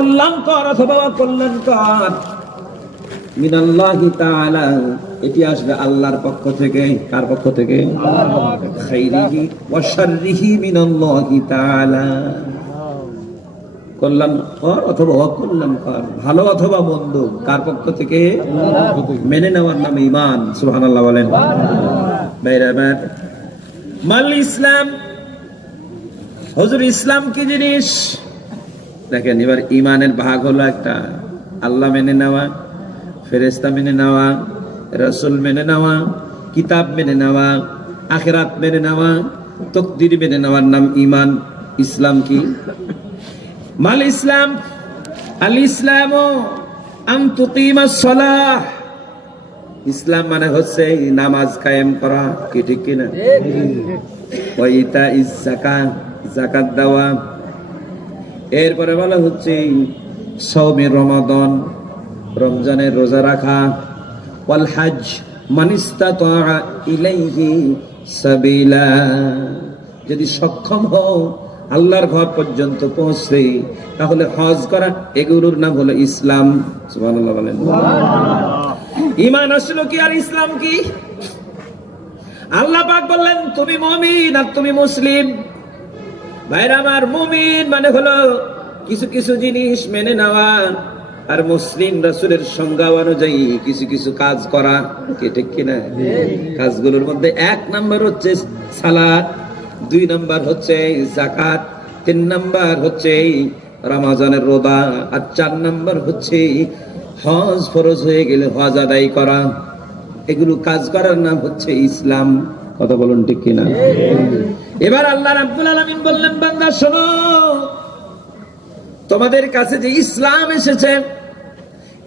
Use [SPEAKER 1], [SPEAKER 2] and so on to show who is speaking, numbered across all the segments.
[SPEAKER 1] কল্যাণকর অথবা অকল্যাণকর। মিনাল্লাহি তাআলা, এটি আসবে আল্লাহর পক্ষ থেকে। কার পক্ষ থেকে? খাইরিহি ওয়া শাররিহি মিনাল্লাহি তাআলা। কল্যাণকর অথবা অকল্যাণকর? ভালো অথবা মন্দ? কার পক্ষ থেকে? মেনে নেওয়ার নামে ইমান সুবহানাল্লাহ বলেন। মাল ইসলাম। হুজুর, ইসলাম কি জিনিস? দেখেন এবার ইমানের ভাগ হলো একটা। আল্লাহ মেনে নেওয়া ফেরেস্তা মেনে নেওয়া রসুল মেনে নেওয়া কিতাব মেনে নেওয়া আখেরাত মেনে নেওয়া তকদির মেনে নেওয়ার নাম ইমান ইসলাম কি? মাল ইসলাম। আল ইসলাম ইসলাম মানে হচ্ছে নামাজ কায়েম করা কি ঠিক কিনা? ওইটা ইস জাকাত জাকাত দেওয়া এরপরে বলা হচ্ছে সৌমে রমাদন রমজানের রোজা রাখা ওয়াল হজ মানিস্তা ইলাইহি সাবিলা। যদি সক্ষম হও আল্লাহর ঘর পর্যন্ত পৌঁছতে তাহলে হজ করা এগুলোর নাম হলো ইসলাম। সুবহানাল্লাহ বলেন। ইমান আসলো কি আর ইসলাম কি? আল্লাহ পাক বললেন তুমি মুমিন আর তুমি মুসলিম। ভাইরা আমার মুমিন মানে হলো কিছু কিছু জিনিস মেনে নেওয়া আর মুসলিম রাসূলের সংজ্ঞা অনুযায়ী কিছু কিছু কাজ করা, কি ঠিক কিনা? কাজগুলোর মধ্যে এক নাম্বার হচ্ছে সালাত, দুই নাম্বার হচ্ছে জাকাত তিন নাম্বার হচ্ছে রমাজানের রোদা আর চার নাম্বার হচ্ছে হজ ফরজ হয়ে গেলে হজ আদায় করা। এগুলো কাজ করার নাম হচ্ছে ইসলাম। কথা বলুন ঠিক কিনা? এবার আল্লাহ রাব্বুল আলামিন বললেন, বান্দা, শোনো, তোমাদের কাছে যে ইসলাম এসেছে,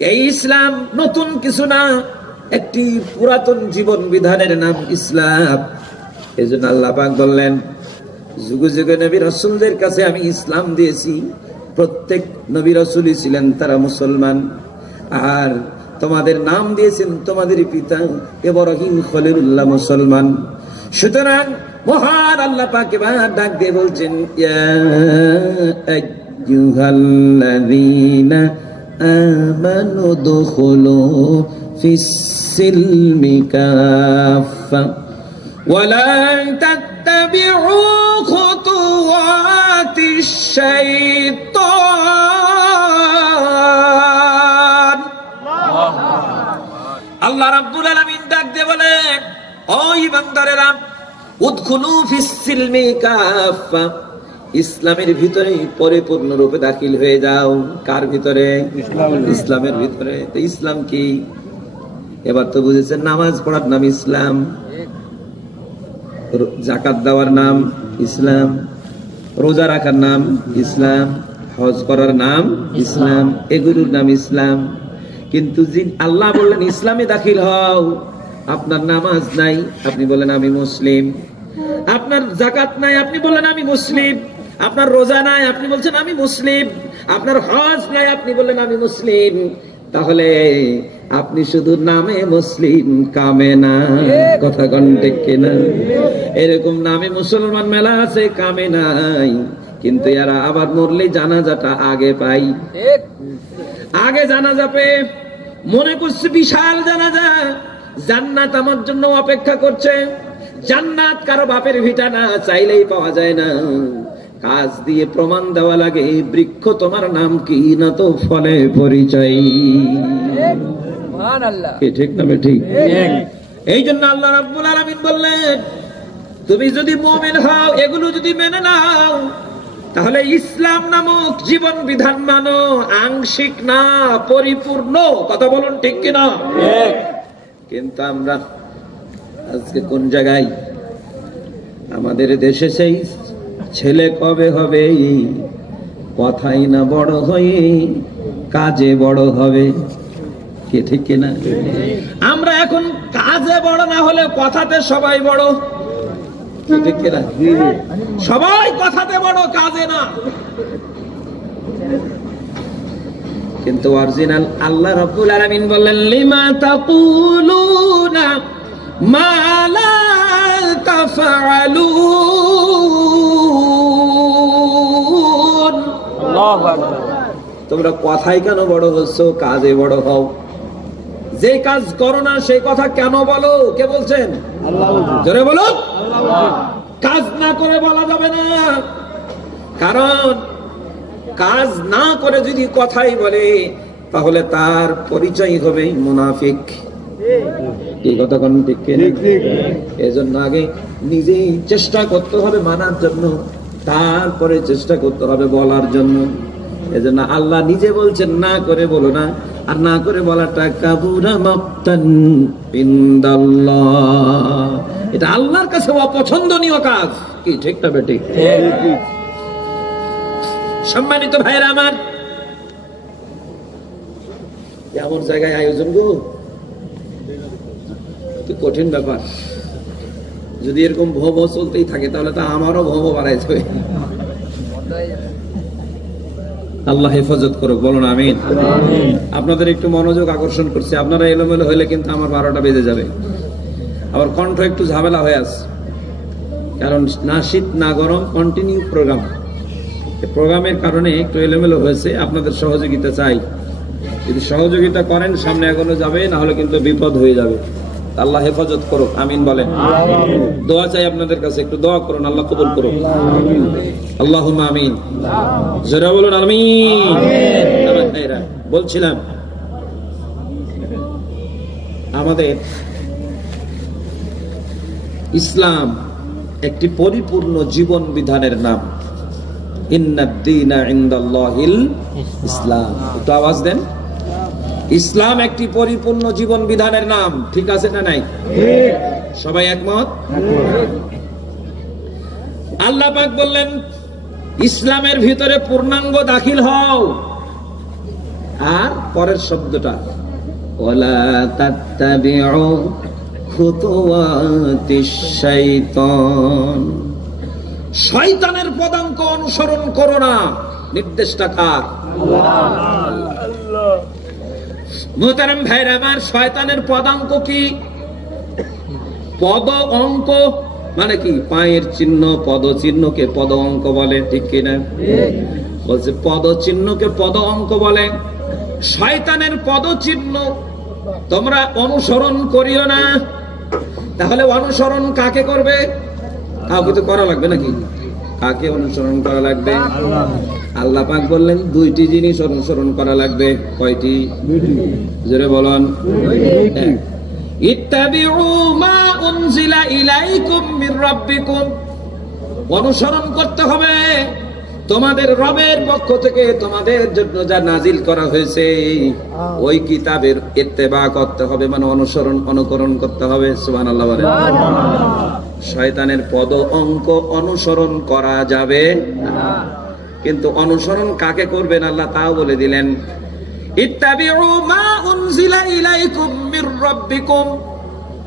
[SPEAKER 1] এই ইসলাম নতুন কিছু না, একটি পুরাতন জীবন বিধানের নাম ইসলাম। এই জন্য আল্লাহ পাক বললেন, যুগে যুগে নবী রসুলদের কাছে আমি ইসলাম দিয়েছি, প্রত্যেক নবী রসুলই ছিলেন তারা মুসলমান। আর তোমাদের নাম দিয়েছেন তোমাদের পিতা এবরহিম খলিলুল্লাহ মুসলমান। সুতরাং মহান আল্লাহ পাকে ডাক দিয়ে বলছেন আইয়ুহাল্লাযীনা আমানু দুখুলু ফিস কাফা ওয়ালা তাত্তাবিউ খুতুওয়াতিশ শাইতান. আল্লাহ রাব্বুল আলামিন ডাক দিয়ে বলেন ও ইমানদারেরা উদখুলু ফিস কাফা ইসলামের ভিতরে পরিপূর্ণ রূপে দাখিল হয়ে যাও। কার ভিতরে? ইসলামের। ভিতরে। তো ইসলাম কি? এবার তো বুঝেছেন নামাজ পড়ার নাম ইসলাম। জাকাত দেওয়ার নাম ইসলাম। রোজা রাখার নাম ইসলাম। হজ করার নাম ইসলাম। এগুলোর নাম ইসলাম। কিন্তু আল্লাহ বললেন ইসলামে দাখিল হও। আপনার নামাজ নাই আপনি বলেন আমি মুসলিম। আপনার জাকাত নাই আপনি বলেন আমি মুসলিম। আপনার রোজা নাই আপনি বলছেন আমি মুসলিম। আপনার হজ নাই আপনি বলেন আমি মুসলিম। তাহলে আপনি শুধু নামে মুসলিম কামে না। কথা কন্টে কেনা? এরকম নামে মুসলমান মেলা আছে কামে নাই। কিন্তু এরা আবার মরলে জানাজাটা আগে পাই। আগে জানা যাবে মনে করছে বিশাল জানাজা। জান্নাত আমার জন্য অপেক্ষা করছে। জান্নাত কারও বাপের ভিটা না চাইলেই পাওয়া যায় না। কাজ দিয়ে প্রমাণ দেওয়া লাগে বৃক্ষ তোমার নাম কি না তো ফলে পরিচয়। ঠিক না ঠিক? এই জন্য আল্লাহ রাব্বুল আলামিন বললেন তুমি যদি মুমিন হও এগুলো যদি মেনে নাও তাহলে ইসলাম নামক জীবন বিধান মানো আংশিক না পরিপূর্ণ। কথা বলুন ঠিক কিনা? কিন্তু আমরা আজকে কোন জায়গায়? আমাদের দেশে সেই ছেলে কবে হবে? কথাই না বড় হয়ে কাজে বড় হবে। কে ঠিক কিনা আমরা এখন কাজে বড় না হলে কথাতে সবাই বড়। সবাই কথাতে বড়, কাজে না। কিন্তু অরিজিনাল আল্লাহ রাব্বুল আলামিন বললেন লিমা তাকুলুনা মা লা তাফআলুন। তোমরা কথাই কেন বড় হচ্ছো? কাজে বড় হও। যে কাজ করো না সেই কথা কেন বলো? কে বলছেন? জোরে বলো কাজ না করে বলা যাবে না। কারণ কাজ না করে যদি কথাই বলে তাহলে তার পরিচয় হবে মুনাফিক। এই কথা কোন ঠিক এজন্য আগে নিজেই চেষ্টা করতে হবে মানার জন্য তারপরে চেষ্টা করতে হবে বলার জন্য। এজন্য আল্লাহ নিজে বলছেন না করে বলো না। আর না করে বলাটা কাবুরা এটা আল্লাহর কাছে অপছন্দনীয় কাজ। কি ঠিক না বেটি সম্মানিত ভাইয়েরা আমার। এমন জায়গায় আয়োজন গো? কঠিন ব্যাপার। যদি এরকম ভব চলতেই থাকে তাহলে তো আমারও ভব বাড়াই যাবে আল্লাহ হেফাজত করুক বলুন আমি আপনাদের একটু মনোযোগ আকর্ষণ করছে। আপনারা এলোমেলো হলে কিন্তু আমার বারোটা বেজে যাবে। আবার কণ্ঠ একটু ঝামেলা হয়ে আছে। কারণ না শীত না গরম কন্টিনিউ প্রোগ্রাম প্রোগ্রামের কারণে একটু এলোমেলো হয়েছে, আপনাদের সহযোগিতা চাই। যদি সহযোগিতা করেন, সামনে এগোনো যাবে না হলে কিন্তু বিপদ হয়ে যাবে। আল্লাহ হেফাজত করুক, আমিন বলেন। দোয়া চাই আপনাদের কাছে, একটু দোয়া করুন, আল্লাহ কবুল করুক। আল্লাহ আমিন। জোরা বলুন, আমিন। বলছিলাম, আমাদের ইসলাম একটি পরিপূর্ণ জীবন বিধানের নাম। ইসলাম। একটু পরিপূর্ণ জীবন বিধানের নাম। ঠিক আছে না নাই? সবাই একমত? আল্লাহ পাক বললেন, ইসলামের ভিতরে পূর্ণাঙ্গ দাখিল হও। আর পরের শব্দটা ওলা তাত্তাবিউ শয়তানের পদাঙ্ক অনুসরণ করো না। নির্দেশটা কার? মোহতারাম ভাইরা আমার শয়তানের পদাঙ্ক কি? পদ অঙ্ক মানে কি? পায়ের চিহ্ন পদ চিহ্নকে পদ অঙ্ক বলে ঠিক কিনা বলছে পদ চিহ্নকে পদ অঙ্ক বলে। শয়তানের পদ চিহ্ন তোমরা অনুসরণ করিও না। তাহলে অনুসরণ কাকে করবে? কাউকে তো করা লাগবে নাকি? কাকে অনুসরণ করা লাগবে? আল্লাহ পাক বললেন দুইটি জিনিস অনুসরণ করা লাগবে। কয়টি? জোরে বলুন। ইত্তাবিউ মা উনজিলা ইলাইকুম মির রাব্বিকুম। অনুসরণ করতে হবে। তোমাদের রবের পক্ষ থেকে তোমাদের জন্য যা নাজিল করা হয়েছে ওই কিতাবের ইত্তেবা করতে হবে মানে অনুসরণ অনুকরণ করতে হবে সুবহানাল্লাহ বলেন শয়তানের পদ অঙ্ক অনুসরণ করা যাবে। কিন্তু অনুসরণ কাকে করবেন আল্লাহ তাও বলে দিলেন ইত্তাবিউ মা উনজিলা ইলাইকুম মির রাব্বিকুম।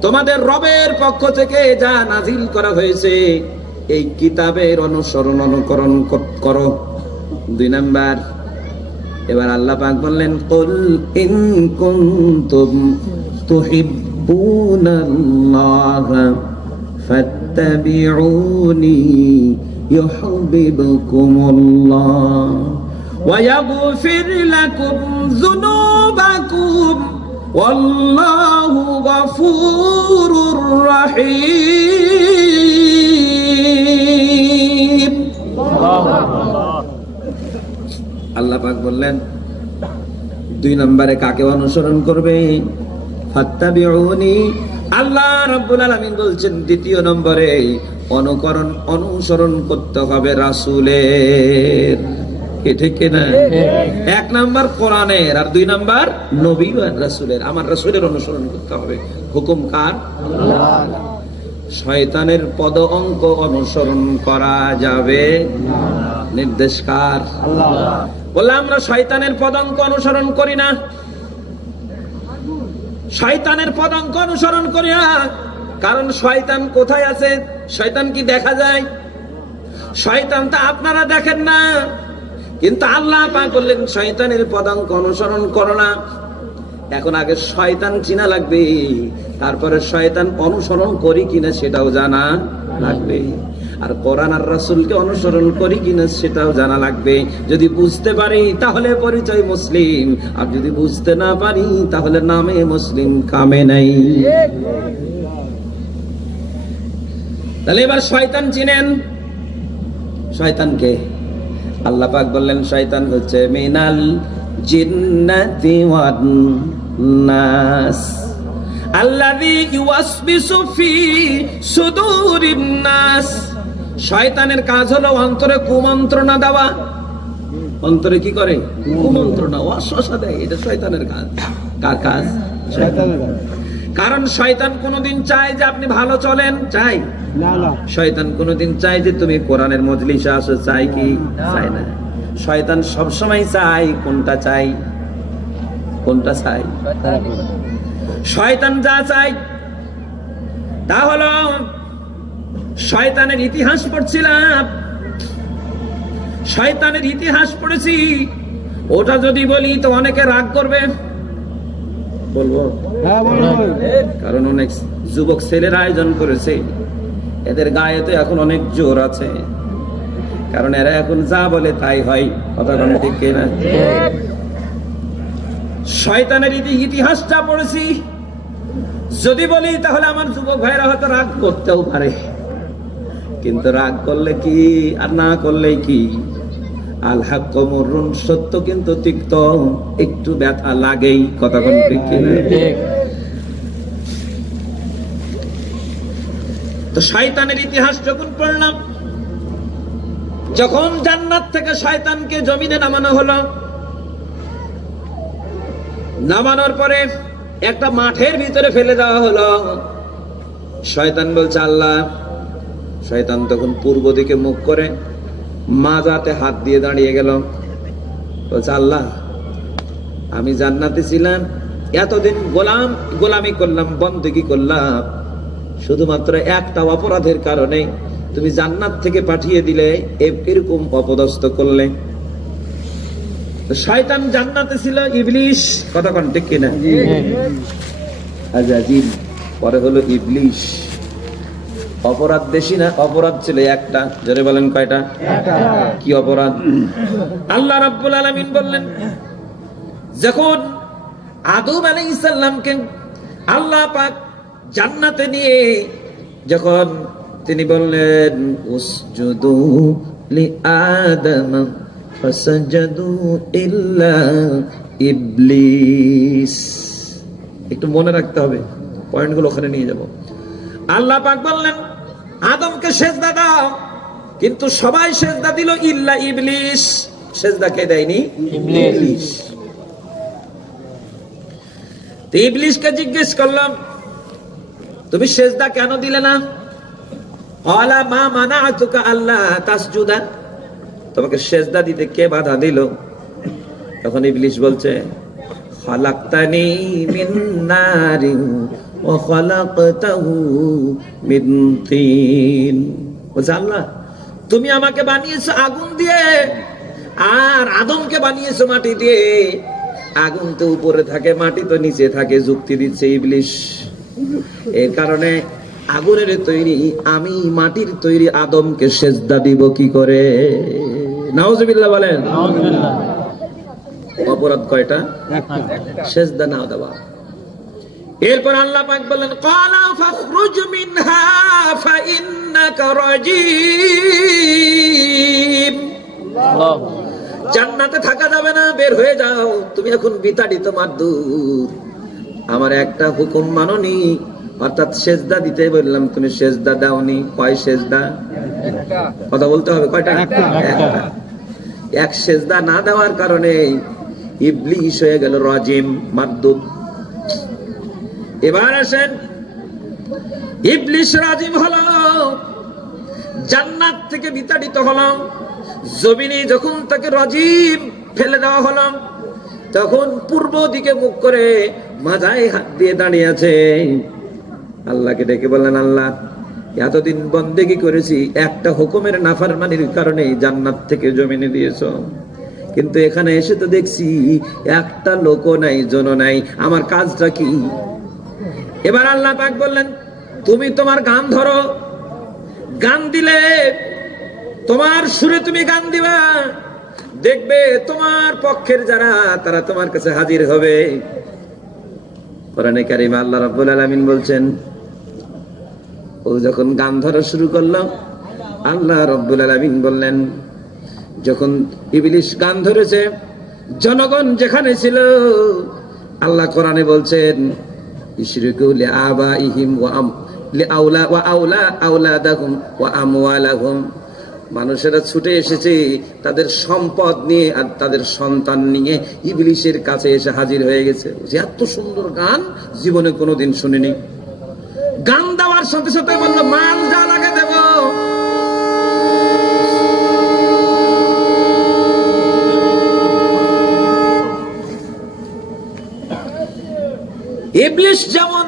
[SPEAKER 1] তোমাদের রবের পক্ষ থেকে যা নাজিল করা হয়েছে এই কিতাবের অনুসরণ অনুকরণ কর- করো দুই নাম্বার এবার আল্লাহ পাক বললেন কুল ইন কুনতুম তুহিব্বুনাল্লাহ ফাত্তাবিউনি ইউহিব্বুকুমুল্লাহ ويغفر لكم ذنوبكم والله غفور رحيم আল্লাহ পাক বললেন, দুই নম্বরে কাকে অনুসরণ করবে? আল্লাহ রাব্বুল আলামিন বলছেন, দ্বিতীয় নম্বরে অনুকরণ, অনুসরণ করতে হবে রাসূলের। পদ অঙ্ক অনুসরণ করা যাবে। নির্দেশ কার? বলে, আমরা শয়তানের পদাঙ্ক অনুসরণ করি না। শয়তানের পদাঙ্ক অনুসরণ করি না। কারণ শয়তান কোথায় আছে? শয়তান কি দেখা যায়? শয়তান তা আপনারা দেখেন না। কিন্তু আল্লাহ পাক বললেন, শয়তানের পদাঙ্ক অনুসরণ করো না। এখন আগে শয়তান চিনা লাগবে। তারপরে শয়তান অনুসরণ করি কিনা সেটাও জানা লাগবে। আর কোরআন আর রাসূলকে অনুসরণ করি কিনা সেটাও জানা লাগবে। যদি বুঝতে পারি, তাহলে পরিচয় মুসলিম। আর যদি বুঝতে না পারি, তাহলে নামে মুসলিম কামে নাই। তাহলে এবার শয়তান চিনেন। শয়তানকে আল্লাহ পাক বললেন, শয়তান হচ্ছে মিনাল জিন্নাতি ওয়ান নাস। আল্লাযী ইউওয়াসবিসু ফি সুদুরিন নাস। শয়তানের কাজ হলো অন্তরে কুমন্ত্রণা দেওয়া। অন্তরে কি করে? কুমন্ত্রণা। ওয়াসওয়াসা দেয় এটা শয়তানের কাজ। কার কাজ। কারণ শয়তান কোনোদিন চায় যে আপনি ভালো চলেন চাই শয়তান কোনোদিন চাই যে তুমি কোরআনের মজলিসে আসো চাই কি? চাই না। শয়তান সবসময় চাই কোনটা চাই কোনটা চাই শয়তান যা চাই তা হলো শয়তানের ইতিহাস পড়ছিলাম। শয়তানের ইতিহাস পড়েছি। ওটা যদি বলি তো অনেকে রাগ করবে। বলব?
[SPEAKER 2] হ্যাঁ
[SPEAKER 1] কারণ অনেক যুবক ছেলের আয়োজন করেছে। এদের গায়ে তো এখন অনেক জোর আছে। কারণ এরা এখন যা বলে তাই হয়। কথা ঠিক কিনা শয়তানের ইতি- ইতিহাসটা পড়েছি। যদি বলি তাহলে আমার যুবক ভাইরা হয়তো রাগ করতেও পারে। কিন্তু রাগ করলে কি আর না করলে কি? আল হাক্ক মরুন সত্য কিন্তু তিক্ত একটু ব্যথা লাগেই কোন ঠিক। তো শয়তানের ইতিহাস যখন পড়লাম যখন জান্নাত থেকে শয়তানকে জমিনে নামানো হলো নামানোর পরে একটা মাঠের ভিতরে ফেলে দেওয়া হলো। শয়তান বলছে আল্লাহ শয়তান তখন পূর্ব দিকে মুখ করে মাজাতে হাত দিয়ে দাঁড়িয়ে গেল। বলছে আল্লাহ আমি জান্নাতে ছিলাম এতদিন গোলাম গোলামি করলাম বন্দেগি করলাম? শুধুমাত্র একটা অপরাধের কারণে তুমি জান্নাত থেকে পাঠিয়ে দিলে এরকম অপদস্থ করলে। তো শয়তান জান্নাতে ছিল ইবলিশ কথা কন ঠিক কিনা? আজাজিল পরে হলো ইবলিশ। অপরাধ বেশি না? অপরাধ ছিল একটা। জোরে বলেন কয়টা? কি অপরাধ? আল্লাহ রাব্বুল আলামিন বললেন যখন আদম আলাইহিস সালামকে আল্লাহ পাক জান্নাতে নিয়ে যখন তিনি বললেন উসজুদু লি আদম ফাসাজাদু ইল্লা ইবলিস। একটু মনে রাখতে হবে পয়েন্টগুলো ওখানে নিয়ে যাব। আল্লাহ পাক বললেন আদমকে সেজদা দাও। কিন্তু সবাই সেজদা দিল ইল্লা ইবলিস সেজদা কে দেয়নি? ইবলিস তো ইবলিসকে জিজ্ঞেস করলাম তুমি সেজদা কেন দিলে না? অলা মা মানা আতুকা আল্লাহ তাসজুদা তোমাকে সেজদা দিতে কে বাধা দিল? তখন ইবলিস বলছে খালাকতানি মিন নারিন মিন তিন। বলছে আল্লাহ তুমি আমাকে বানিয়েছো আগুন দিয়ে আর আদমকে বানিয়েছো মাটি দিয়ে। আগুন তো উপরে থাকে মাটি তো নিচে থাকে যুক্তি দিচ্ছে ইবলিশ। এর কারণে আগুনের তৈরি আমি মাটির তৈরি আদমকে সেজদা দিব কি করে? নাউজুবিল্লাহ বলেন। অপরাধ কয়টা? সেজদা না দেওয়া। এরপর আল্লাহ পাক বললেন ক্বালা ফাখরুজ মিনহা ফাইন্নাকা রাজীম জান্নাতে থাকা যাবে না বের হয়ে যাও। তুমি এখন বিতাড়িত মাদুর আমার একটা হুকুম মাননি অর্থাৎ সেজদা দিতে বললাম তুমি সেজদা দাওনি। কয় সেজদা? কথা বলতে হবে কয়টা। এক সেজদা না দেওয়ার কারণে ইবলিশ হয়ে গেল রাজিম মাদ্দুব এবার আসেন। ইবলিশ রাজিম হলো, জান্নাত থেকে বিতাড়িত হলাম জমিনে যখন তাকে রাজিম ফেলে দেওয়া হলো, তখন পূর্ব দিকে মুখ করে মাথায় হাত দিয়ে দাঁড়িয়ে আছে। আল্লাহকে ডেকে বললেন, আল্লাহ, এতদিন বন্দেগি করেছি? একটা হুকুমের নাফারমানির কারণে জান্নাত থেকে জমিনে দিয়েছ। কিন্তু এখানে এসে তো দেখছি, একটা লোকও নাই জন নাই। আমার কাজটা কি? এবার আল্লাহ পাক বললেন, তুমি তোমার গান ধরো। গান দিলে তোমার সুরে তুমি গান দিবা। দেখবে তোমার পক্ষের যারা, তারা তোমার কাছে হাজির হবে। কোরআনে আল্লাহ রাব্বুল আলামিন বলছেন, ও যখন গান ধরা শুরু করল, আল্লাহ রব্বুল আলামিন বললেন, যখন ইবলিশ গান ধরেছে, জনগণ যেখানে ছিল, আল্লাহ কোরআনে বলছেন ইশরিকু লিআবাইহিম ওয়া আম, লিআউলা, ওয়া আউলা, আউলাদাহুম ওয়া আমওয়ালাহুম। মানুষেরা ছুটে এসেছে তাদের সম্পদ নিয়ে আর তাদের সন্তান নিয়ে ইবলিশের কাছে এসে হাজির হয়ে গেছে। যে এত সুন্দর গান জীবনে কোনোদিন শুনিনি। গান দেওয়ার সাথে সাথে বলল মাল যা লাগে দেব। ইবলিশ যেমন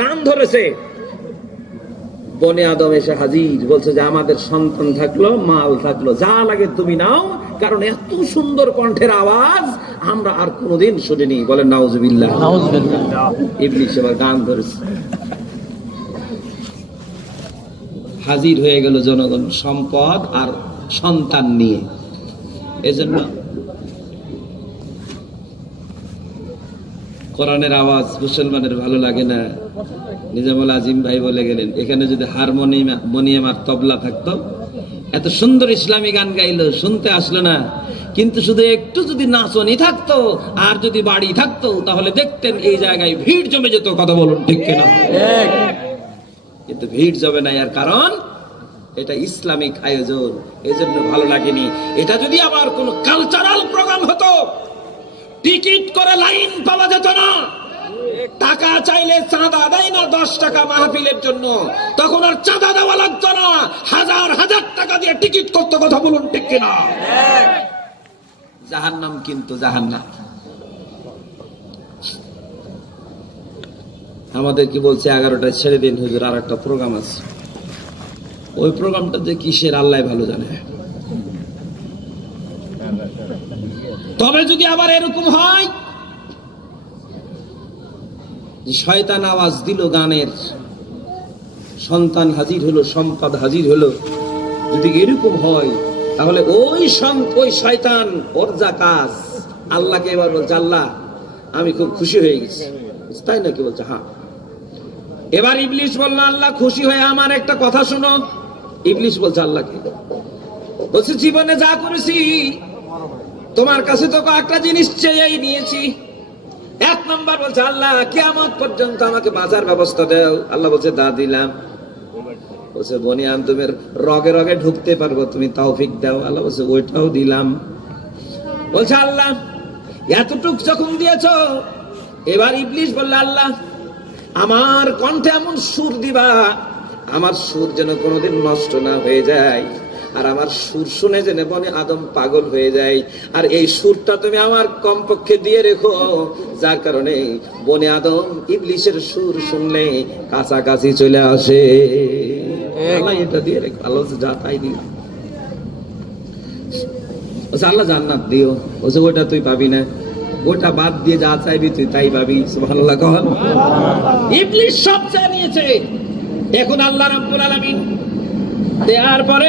[SPEAKER 1] গান ধরেছে বনে আদম এসে হাজির বলছে যে আমাদের সন্তান থাকল মাল থাকল যা লাগে তুমি নাও কারণ এত সুন্দর কণ্ঠের আওয়াজ আমরা আর কোনোদিন শুনিনি। বলেন নাউজুবিল্লাহ। ইবলিশ এবার গান ধরেছে। হাজির হয়ে গেল জনগণ সম্পদ আর সন্তান নিয়ে। এজন্য কোরআনের আওয়াজ মুসলমানের ভালো লাগে না। নিজামুল আজিম ভাই বলে গেলেন এখানে যদি হারমোনিয়াম মনিয়াম আর তবলা থাকতো এত সুন্দর ইসলামী গান গাইলো শুনতে আসলো না। কিন্তু শুধু একটু যদি নাচনি থাকতো আর যদি বাড়ি থাকতো তাহলে দেখতেন এই জায়গায় ভিড় জমে যেত কথা বলুন ঠিক কিনা? কিন্তু ভিড় জমে না এর কারণ এটা ইসলামিক আয়োজন এজন্য ভালো লাগেনি। এটা যদি আবার কোন কালচারাল প্রোগ্রাম হতো টিকিট করে লাইন পাওয়া যেত না। টাকা চাইলে চাঁদা দেয় না দশ টাকা মাহফিলের জন্য। তখন আর চাঁদা দেওয়া লাগতো না। হাজার হাজার টাকা দিয়ে টিকিট করতে কথা বলুন ঠিক কিনা? জাহান্নাম কিন্তু জাহান জাহান্নাম। আমাদের কি বলছে, এগারোটায় ছেড়ে দিন হুজুর আর একটা প্রোগ্রাম আছে। ওই প্রোগ্রামটা যে কিসের, আল্লাহ ভালো জানে। তবে যদি আবার এরকম হয় শয়তান আওয়াজ দিল গানের, সন্তান হাজির হলো, সম্পদ হাজির হলো, যদি এরকম হয়, তাহলে ওই ওই শয়তান, ওর যা কাজ, আল্লাহকে এবার বলছে, আল্লাহ, আমি খুব খুশি হয়ে গেছি। তাই নাকি বলছে? হ্যাঁ। এবার ইবলিশ বলল, আল্লাহ, খুশি হয়ে আমার একটা কথা শোনো। ইবলিশ বলছে, আল্লাহকে। বলছে, জীবনে যা করেছি তোমার কাছে তো একটা জিনিস চেয়েই নিয়েছি। এক নম্বর বলছে, আল্লাহ কেমন পর্যন্ত আমাকে বাজার ব্যবস্থা দাও। আল্লাহ বলছে, দা, দিলাম। বলছে, বনিয়ান, তুমি রগে রগে ঢুকতে পারব, তুমি তৌফিক দাও। আল্লাহ বলছে, ওইটাও দিলাম। বলছে, আল্লাহ, এতটুক যখন দিয়েছ, এবার ইবলিশ বললে, আল্লাহ, আমার কণ্ঠে এমন সুর দিবা, আমার সুর যেন কোনোদিন নষ্ট না হয়ে যায়। আর আমার সুর শুনে যেন বনে আদম পাগল হয়ে যায়। আর এই সুরটা তুমি আমার কমপক্ষে দিয়ে রেখো। যার কারণে বনে আদম ইবলিশের সুর শুনলে কাছাকাছি চলে আসে। এটা দিয়ে রেখো। যা তাই আল্লাহ জান্নাত দিও। বলছে, ওটা তুই পাবি না। ওটা বাদ দিয়ে যা চাইবি তুই তাই পাবি। সুবহানাল্লাহ ইবলিশ সব জানিয়েছে। এখন আল্লাহ রাব্বুল আলামিন দেওয়ার পরে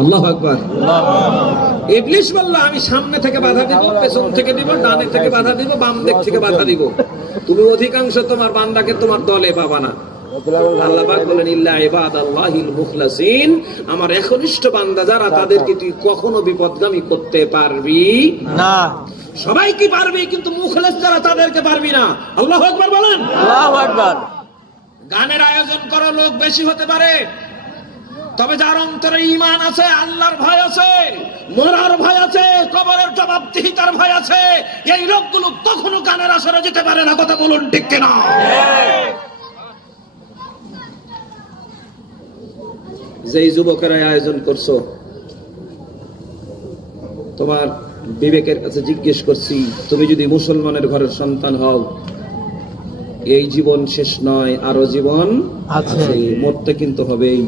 [SPEAKER 1] আল্লাহ। আকবার। ইবলিশ বলল আমি সামনে থেকে বাধা দিব পেছন থেকে দিব ডানে থেকে বাধা দিব বাম দিক থেকে বাধা দিব। তুমি অধিকাংশ তোমার বান্দাকে তোমার দলে পাবা না। বলেন ইল্লা ইবাদাল্লাহিল মুখলাসিন। আমার একনিষ্ঠ বান্দা যারা তাদেরকে তুই কখনো বিপদগামী করতে পারবি
[SPEAKER 2] না।
[SPEAKER 1] সবাই কি পারবি? কিন্তু মুখলেস যারা তাদেরকে পারবি না। আল্লাহ আকবার বলেন।
[SPEAKER 2] আল্লাহু আকবার।
[SPEAKER 1] গানের আয়োজন করা লোক বেশি হতে পারে। তবে যার অন্তরে ইমান আছে আল্লাহর ভয় আছে মরার ভয় আছে কবরের জবাবদিহিতার ভয় আছে এই লোকগুলো কখনো গানের আসরে যেতে পারে না কথা বলুন ঠিক কিনা যেই যুবকেরা আয়োজন করছ তোমার বিবেকের কাছে জিজ্ঞেস করছি তুমি যদি মুসলমানের ঘরের সন্তান হও এই জীবন শেষ নয় আরও জীবন
[SPEAKER 2] আছে।
[SPEAKER 1] মরতে কিন্তু হবেই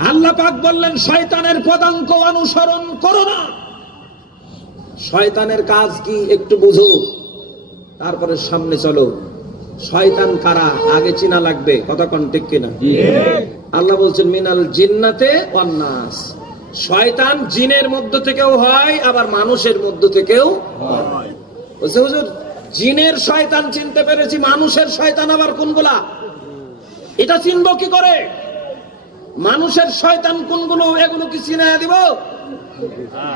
[SPEAKER 1] আল্লাহ পাক বললেন শয়তানের পদাঙ্ক অনুসরণ করো না। শয়তানের কাজ কি একটু বুঝো। তারপরে সামনে চলো। শয়তান কারা? আগে চিনা লাগবে। কথা কোন ঠিক কিনা? আল্লাহ বলছেন মিনাল জিন্নাতে অন্নাস শয়তান জিনের মধ্য থেকেও হয় আবার মানুষের মধ্য থেকেও হয়। বলছে হুজুর জিনের শয়তান চিনতে পেরেছি মানুষের শয়তান আবার কোনগুলা? এটা চিনবো কি করে? মানুষের শয়তান কোনগুলো এগুলো কি চিনে দিব?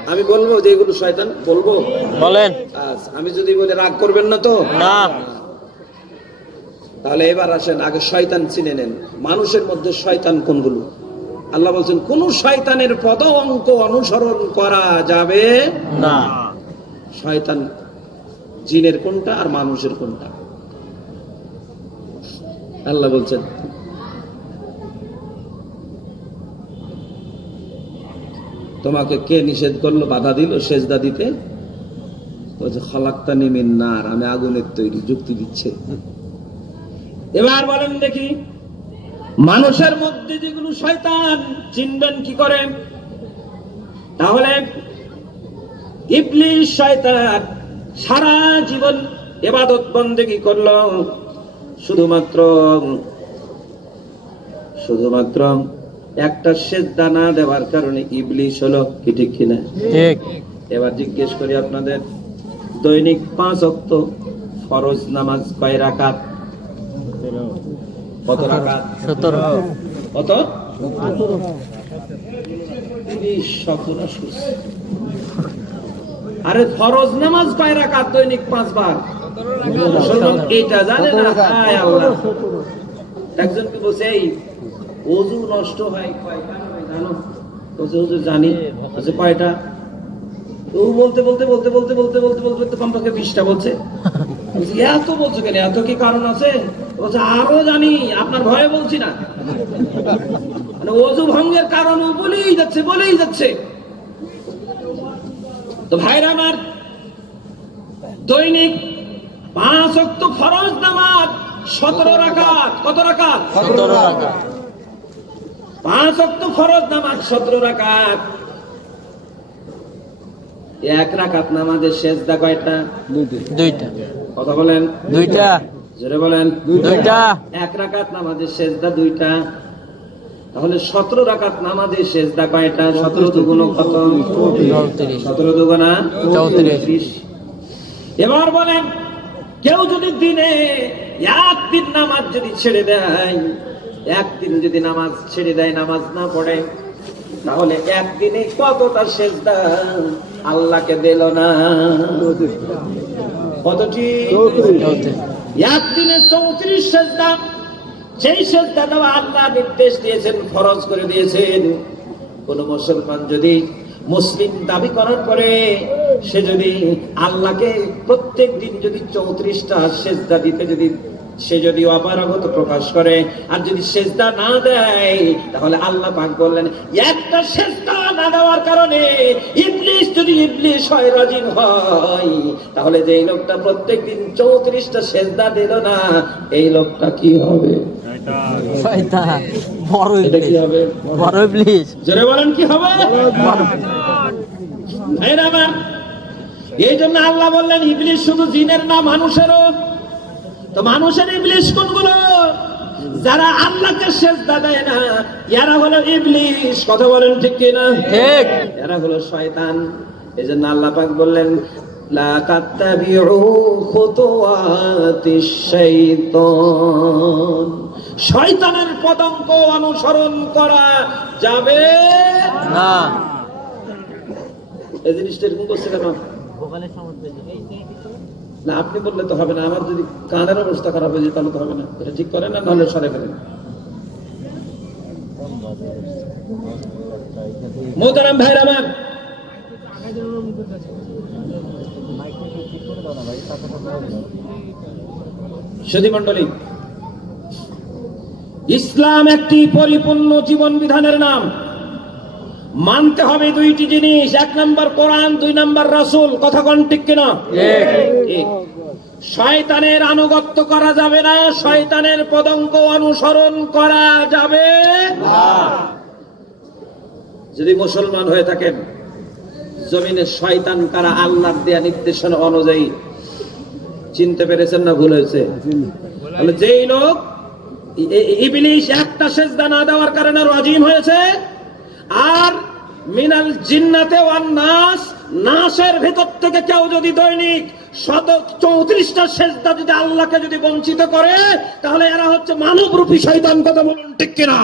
[SPEAKER 1] আমি বলব যে এগুলো শয়তান বলব।
[SPEAKER 2] বলেন।
[SPEAKER 1] আমি যদি বলে রাগ করবেন না তো?
[SPEAKER 2] না।
[SPEAKER 1] তাহলে এবার আসেন আগে শয়তান চিনে নেন। মানুষের মধ্যে শয়তান কোনগুলো? আল্লাহ বলছেন কোন শয়তানের পদ অঙ্ক অনুসরণ করা যাবে
[SPEAKER 2] না।
[SPEAKER 1] শয়তান জিনের কোনটা আর মানুষের কোনটা? আল্লাহ বলছেন তোমাকে কে নিষেধ করল, বাধা দিল, সেজদা দিতে? বলছে খলাক্তা নিমিন নার আমি আগুনের তৈরি, যুক্তি দিচ্ছে। এবার বলেন দেখি, মানুষের মধ্যে যেগুলো শয়তান, চিনবেন কি করে? তাহলে ইবলিশ শয়তান সারা জীবন এবাদত বন্দেগি করল? শুধুমাত্র শুধুমাত্র একটা সেজদা না দেওয়ার কারণে ইবলিশ হলো কি ঠিক কিনা?
[SPEAKER 2] ঠিক।
[SPEAKER 1] এবার জিজ্ঞেস করি আপনাদের দৈনিক পাঁচ অক্ত ফরজ নামাজ কয় রাকাত? কত রাকাত?
[SPEAKER 2] সতেরো।
[SPEAKER 1] কত। আরে ফরজ নামাজ কয় রাকাত দৈনিক পাঁচবার? এটা জানে না? একজনকে বলছে এই অজু নষ্ট হয়, কয়টা জানো? হুজুর জানি। কয়টা? ও বলতে বলতে বলতে বলতে বলতে বলতে বলতে বলতে কমপক্ষে বিশটা বলছে। এত বলছো কেন? এত কি কারণ আছে? বলছে, আরও জানি, আপনার ভয়ে বলছি না। মানে অজু ভঙ্গের কারণ ও বলেই যাচ্ছে বলেই যাচ্ছে। তো ভাইরা আমার, দৈনিক পাঁচ অক্ত ফরজ নামাজ সতেরো রাকাত, কত রাকাত?
[SPEAKER 2] সতেরো টাকা
[SPEAKER 1] পাঁচ অক্ত ফরজ নামাজ সতেরো রাকাত। এক রাকাত নামাজের শেষদা কয়টা?
[SPEAKER 2] দুইটা।
[SPEAKER 1] কথা বলেন?
[SPEAKER 2] দুইটা।
[SPEAKER 1] জোরে বলেন?
[SPEAKER 2] দুইটা।
[SPEAKER 1] এক রাকাত নামাজের দুইটা। তাহলে সতেরো রাকাত নামাজের কয়টা? সতেরো দুগুণ কত? সতেরো দুগুণা
[SPEAKER 2] চৌত্রিশ।
[SPEAKER 1] এবার বলেন কেউ যদি দিনে একদিন নামাজ যদি ছেড়ে দেয় একদিন যদি নামাজ ছেড়ে দেয়, নামাজ না পড়ে, তাহলে একদিনে কতটা সেজদা আল্লাহকে দিল না? কতটি একদিনে চৌত্রিশ সেজদা সেই সেজদা দেওয়া আল্লাহ নির্দেশ দিয়েছেন, ফরজ করে দিয়েছেন। কোন মুসলমান যদি মুসলিম দাবি করার পরে সে যদি আল্লাহকে প্রত্যেক দিন যদি চৌত্রিশটা সেজদা দিতে যদি সে যদি অপারগত প্রকাশ করে আর যদি সেজদা না দেয় তাহলে আল্লাহ পাক বললেন একটা সেজদা না দেওয়ার কারণে ইবলিশ যদি ইবলিশ হয় রাজিন হয় তাহলে যে লোকটা প্রত্যেক দিন চৌত্রিশটা সেজদা দিল না এই লোকটা কি হবে?
[SPEAKER 2] বড়
[SPEAKER 1] কি হবে?
[SPEAKER 2] বড় ইবলিশ
[SPEAKER 1] জোরে বলেন কি হবে? এই জন্য আল্লাহ বললেন ইবলিশ শুধু জিনের না মানুষেরও তো মানুষের ইবলিশ কোনগুলো? যারা আল্লাহকে সেজদা দেয় না এরা হলো ইবলিশ। কথা বলেন ঠিক কিনা?
[SPEAKER 2] ঠিক।
[SPEAKER 1] এরা হলো শয়তান। এই জন্য আল্লাহ পাক বললেন লা তাত্তাবিউ খুতুওয়াতিশ শাইতান শয়তানের পদাঙ্ক অনুসরণ করা যাবে
[SPEAKER 2] না।
[SPEAKER 1] এই জিনিসটা এরকম করছে কেন? না, আপনি বললে তো হবে না। আমার যদি কানের অবস্থা খারাপ হয়ে যায়, তাহলে তো হবে না। এটা ঠিক করেন না, নাহলে সরে ফেলেন ইসলাম একটি পরিপূর্ণ জীবন বিধানের নাম। মানতে হবে দুইটি জিনিস। এক নম্বর কোরআন দুই নম্বর রাসূল। কথা কোন ঠিক কিনা? শয়তানের আনুগত্য করা যাবে না শয়তানের পদঙ্ক অনুসরণ করা যাবে যদি মুসলমান হয়ে থাকেন জমিনে শয়তান কারা আল্লাহর দেয়া নির্দেশনা অনুযায়ী চিনতে পেরেছেন না ভুল হয়েছে? যেই লোক ইবলিশ একটা সেজদা না দেওয়ার কারণে রাজিম হয়েছে আর মিনাল জিন্নাতে ওয়ান নাস নাসের ভেতর থেকে কেউ যদি দৈনিক শত চৌত্রিশটা শেষটা যদি আল্লাহকে যদি বঞ্চিত করে তাহলে এরা হচ্ছে মানব রূপী শৈতান কথা বলুন ঠিক কিনা?